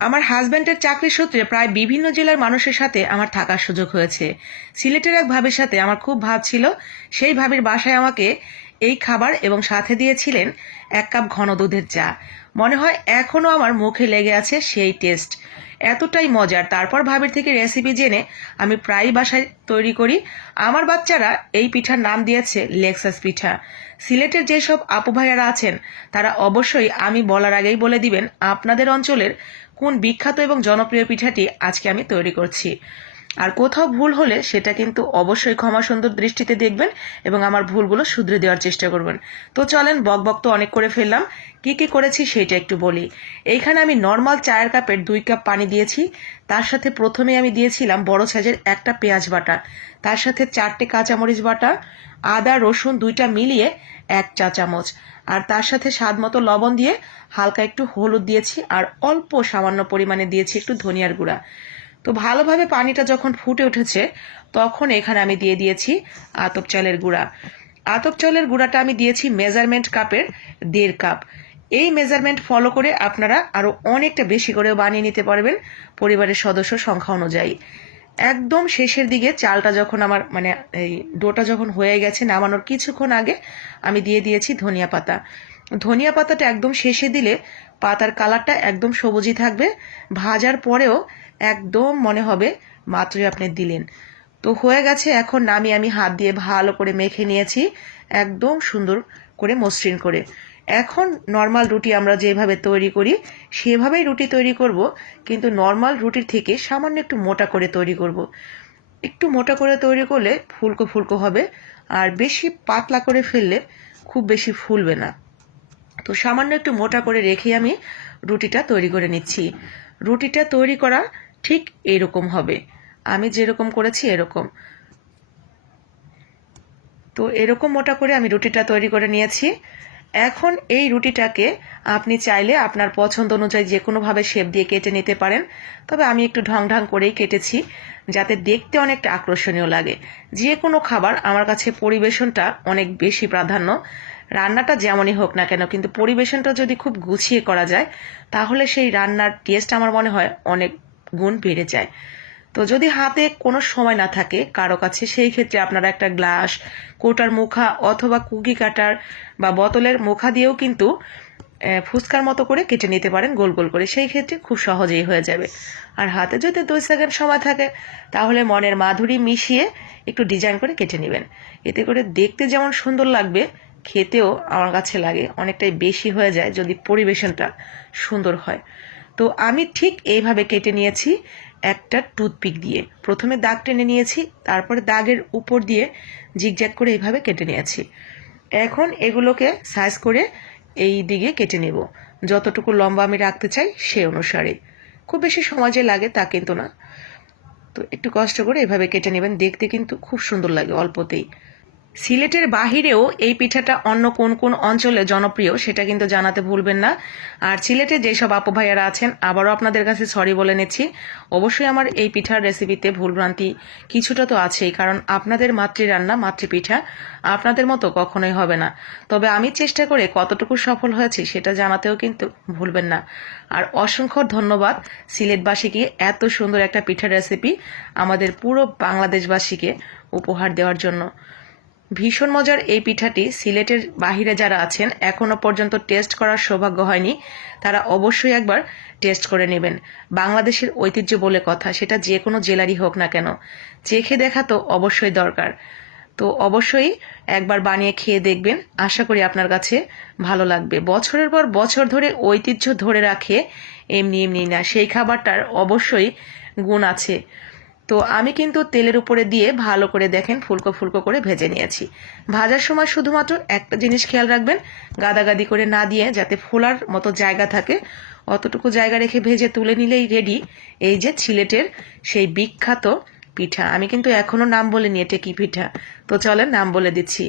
আমার হাজব্যান্ডের চাকরির সূত্রে প্রায় বিভিন্ন জেলার মানুষের সাথে আমার থাকার সুযোগ হয়েছে। সিলেটের এক ভাবির সাথে আমার খুব ভাব ছিল। সেই ভাবির বাসায় আমাকে এই খাবার এবং সাথে দিয়েছিলেন 1 কাপ ঘন দুধের চা। মনে হয় এখনও আমার মুখে লেগে আছে সেই টেস্ট, এতটাই মজার। তারপর ভাবির থেকে রেসিপি জেনে আমি প্রায়ই বাসায় তৈরি করি। আমার বাচ্চারা এই পিঠার নাম দিয়েছে লেক্সাস পিঠা। সিলেটের যেসব আপু ভাইয়ারা আছেন তারা অবশ্যই আমি বলার আগেই বলে দিবেন আপনাদের অঞ্চলের কোন বিখ্যাত এবং জনপ্রিয় পিঠাটি আজকে আমি তৈরি করছি। আর কোথাও ভুল হলে সেটা কিন্তু অবশ্যই ক্ষমা সুন্দর দৃষ্টিতে দেখবেন এবং আমার ভুলগুলো শুধরে দেওয়ার চেষ্টা করবেন। তো চলেন, বক তো অনেক করে ফেললাম, কি কি করেছি সেটা একটু বলি। এইখানে আমি নর্মাল চায়ের কাপের 2 কাপ পানি দিয়েছি। তার সাথে প্রথমে আমি দিয়েছিলাম বড় সাইজের একটা পেঁয়াজ বাটা, তার সাথে 4টে কাঁচামরিচ বাটা, আদা রসুন 2টা মিলিয়ে 1 চা চামচ, আর তার সাথে স্বাদ মতো লবণ দিয়ে হালকা একটু হলুদ দিয়েছি, আর অল্প সামান্য পরিমাণে দিয়েছি একটু ধনিয়ার গুঁড়া। তো ভালোভাবে পানিটা যখন ফুটে উঠেছে তখন এখানে আমি দিয়ে দিয়েছি আতপ চালের গুঁড়া। আতপ চালের গুঁড়াটা আমি দিয়েছি মেজারমেন্ট কাপের 1.5 কাপ। এই মেজারমেন্ট ফলো করে আপনারা আরও অনেকটা বেশি করেও বানিয়ে নিতে পারবেন পরিবারের সদস্য সংখ্যা অনুযায়ী। একদম শেষের দিকে চালটা যখন আমার এই ডোটা যখন হয়ে গেছে, নামানোর কিছুক্ষণ আগে আমি দিয়ে দিয়েছি ধনিয়া পাতা। ধনিয়া পাতাটা একদম শেষে দিলে পাতার কালারটা একদম সবুজই থাকবে, ভাজার পরেও একদম মনে হবে মাত্রই আপনি দিলেন। তো হয়ে গেছে, এখন নামিয়ে আমি হাত দিয়ে ভালো করে মেখে নিয়েছি একদম সুন্দর করে মসৃণ করে। এখন নর্মাল রুটি আমরা যেভাবে তৈরি করি সেভাবেই রুটি তৈরি করব, কিন্তু নর্মাল রুটির থেকে সামান্য একটু মোটা করে তৈরি করব। একটু মোটা করে তৈরি করলে ফুলকো ফুলকো হবে, আর বেশি পাতলা করে ফেললে খুব বেশি ফুলবে না। তো সামান্য একটু মোটা করে রেখে আমি রুটিটা তৈরি করে নিচ্ছি। রুটিটা তৈরি করা ঠিক এরকম হবে, আমি যেরকম করেছি এরকম। তো এরকম মোটা করে আমি রুটিটা তৈরি করে নিয়েছি। এখন এই রুটিটাকে আপনি চাইলে আপনার পছন্দ অনুযায়ী যে কোনোভাবে শেপ দিয়ে কেটে নিতে পারেন, তবে আমি একটু ঢং ঢং করেই কেটেছি যাতে দেখতে অনেকটা আকর্ষণীয় লাগে। যে কোনো খাবার আমার কাছে পরিবেশনটা অনেক বেশি প্রাধান্য। রান্নাটা যেমনই হোক না কেন, কিন্তু পরিবেশনটা যদি খুব গুছিয়ে করা যায় তাহলে সেই রান্নার টেস্ট আমার মনে হয় অনেক গুণ বেড়ে যায়। তো যদি হাতে কোনো সময় না থাকে কারো কাছে, সেই ক্ষেত্রে আপনারা একটা গ্লাস, কোটার মুখা অথবা কুকি কাটার বা বোতলের মুখা দিয়েও কিন্তু ফুচকার মতো করে কেটে নিতে পারেন গোল গোল করে, সেই ক্ষেত্রে খুব সহজেই হয়ে যাবে। আর হাতে যদি 2 সেকেন্ড সময় থাকে তাহলে মনের মাধুরী মিশিয়ে একটু ডিজাইন করে কেটে নেবেন। এতে করে দেখতে যেমন সুন্দর লাগবে, খেতেও আমার কাছে লাগে অনেকটাই বেশি হয়ে যায় যদি পরিবেশনটা সুন্দর হয়। তো আমি ঠিক এইভাবে কেটে নিয়েছি একটা টুথপিক দিয়ে। প্রথমে দাগ টেনে নিয়েছি, তারপরে দাগের উপর দিয়ে জিগজ্যাগ করে এইভাবে কেটে নিয়েছি। এখন এগুলোকে সাইজ করে এই দিকে কেটে নেব, যতটুকু লম্বা আমি রাখতে চাই সেই অনুসারে। খুব বেশি সময় যে লাগে তা কিন্তু না। তো একটু কষ্ট করে এভাবে কেটে নেবেন, দেখতে কিন্তু খুব সুন্দর লাগে অল্পতেই। সিলেটের বাহিরেও এই পিঠাটা অন্য কোন কোন অঞ্চলে জনপ্রিয় সেটা কিন্তু জানাতে ভুলবেন না। আর সিলেটে যেসব আপু ভাইয়ারা আছেন আবারও আপনাদের কাছে সরি বলে নিচ্ছি। অবশ্যই আমার এই পিঠার রেসিপিতে ভুলভ্রান্তি কিছুটা তো আছেই, কারণ আপনাদের মাতৃরান্না মাতৃপিঠা আপনাদের মতো কখনোই হবে না। তবে আমি চেষ্টা করে কতটুকু সফল হয়েছি সেটা জানাতেও কিন্তু ভুলবেন না। আর অসংখ্য ধন্যবাদ সিলেটবাসীকে এত সুন্দর একটা পিঠার রেসিপি আমাদের পুরো বাংলাদেশবাসীকে উপহার দেওয়ার জন্য। ভীষণ মজার এই পিঠাটি সিলেটের বাহিরে যারা আছেন এখনো পর্যন্ত টেস্ট করার সৌভাগ্য হয়নি, তারা অবশ্যই একবার টেস্ট করে নেবেন। বাংলাদেশের ঐতিহ্য বলে কথা, সেটা যে কোনো জেলারই হোক না কেন, চেখে দেখা তো অবশ্যই দরকার। তো অবশ্যই একবার বানিয়ে খেয়ে দেখবেন, আশা করি আপনার কাছে ভালো লাগবে। বছরের পর বছর ধরে ঐতিহ্য ধরে রাখে এমনি এমনি না, সেই খাবারটার অবশ্যই গুণ আছে। তো আমি কিন্তু তেলের উপরে দিয়ে ভালো করে দেখেন ফুলকো ফুলকো করে ভেজে নিয়েছি। ভাজার সময় শুধুমাত্র একটা জিনিস খেয়াল রাখবেন, গাদাগাদি করে না দিয়ে যাতে ফোলার মতো জায়গা থাকে, অতটুকু জায়গা রেখে ভেজে তুলে নিলেই রেডি এই যে সিলেটের সেই বিখ্যাত পিঠা। আমি কিন্তু এখনো নাম বলিনি এটা কি পিঠা, তো চলেন নাম বলে দিচ্ছি।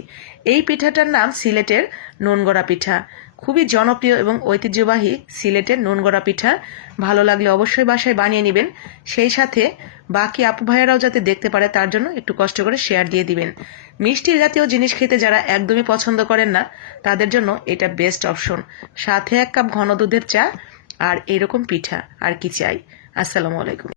এই পিঠাটার নাম সিলেটের নুনগড়া পিঠা। খুবই জনপ্রিয় এবং ঐতিহ্যবাহী সিলেটের নুনগড়া পিঠা। ভালো লাগলে অবশ্যই বাসায় বানিয়ে নেবেন, সেই সাথে বাকি আপু ভাইয়ারাও যাতে দেখতে পারে তার জন্য একটু কষ্ট করে শেয়ার দিয়ে দিবেন। মিষ্টি জাতীয় জিনিস খেতে যারা একদমই পছন্দ করেন না তাদের জন্য এটা বেস্ট অপশন। সাথে 1 কাপ ঘন দুধের চা আর এরকম পিঠা আর কি চাই। আসসালামু আলাইকুম।